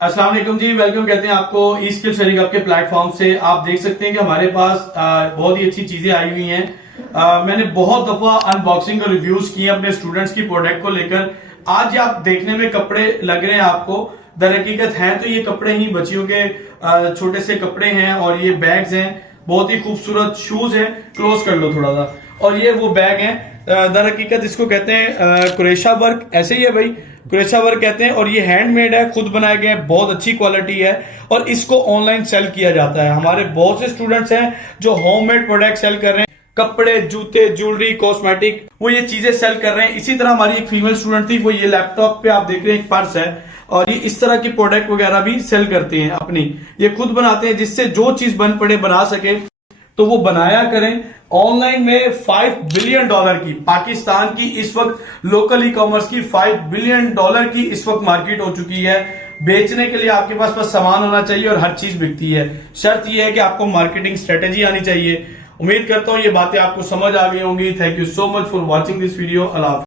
अस्सलाम वालेकुम जी, वेलकम कहते हैं आपको ई स्किल शेयरिंग आपके प्लेटफॉर्म से। आप देख सकते हैं कि हमारे पास बहुत ही अच्छी चीजें आई हुई हैं। मैंने बहुत दफा अनबॉक्सिंग और रिव्यूज किए अपने स्टूडेंट्स की प्रोडक्ट को लेकर। आज आप देखने में कपड़े लग रहे हैं आपको, दर हकीकत हैं तो ये कपड़े ही बच्चियों के छोटे से कपड़े हैं और ये बैग्स हैं, बहुत ही खूबसूरत शूज हैं। क्लोज कर लो थोड़ा सा। और ये वो बैग है, दर हकीकत इसको कहते हैं कुरेशा वर्क, ऐसे ही है भाई, कुरेशा वर्क कहते हैं। और ये हैंडमेड है, खुद बनाए गए हैं, बहुत अच्छी क्वालिटी है और इसको ऑनलाइन सेल किया जाता है। हमारे बहुत से स्टूडेंट्स हैं जो होममेड प्रोडक्ट सेल कर रहे हैं, कपड़े, जूते, ज्वेलरी, कॉस्मेटिक, वो ये चीजें सेल कर रहे हैं। इसी तरह हमारी एक फीमेल स्टूडेंट थी, वो ये लैपटॉप पे आप देख रहे हैं एक पर्स है और ये इस तरह की प्रोडक्ट वगैरह भी सेल करते हैं अपनी, ये खुद बनाते हैं जिससे जो चीज बन पड़े बना सके तो वो बनाया करें। ऑनलाइन में $5 बिलियन की पाकिस्तान की इस वक्त लोकल ई कॉमर्स की $5 बिलियन की इस वक्त मार्केट हो चुकी है। बेचने के लिए आपके पास बस सामान होना चाहिए और हर चीज बिकती है। शर्त यह है कि आपको मार्केटिंग स्ट्रेटेजी आनी चाहिए। उम्मीद करता हूं ये बातें आपको समझ आ गई होंगी। Thank you so much for watching this video. अल्लाह हाफ़िज़।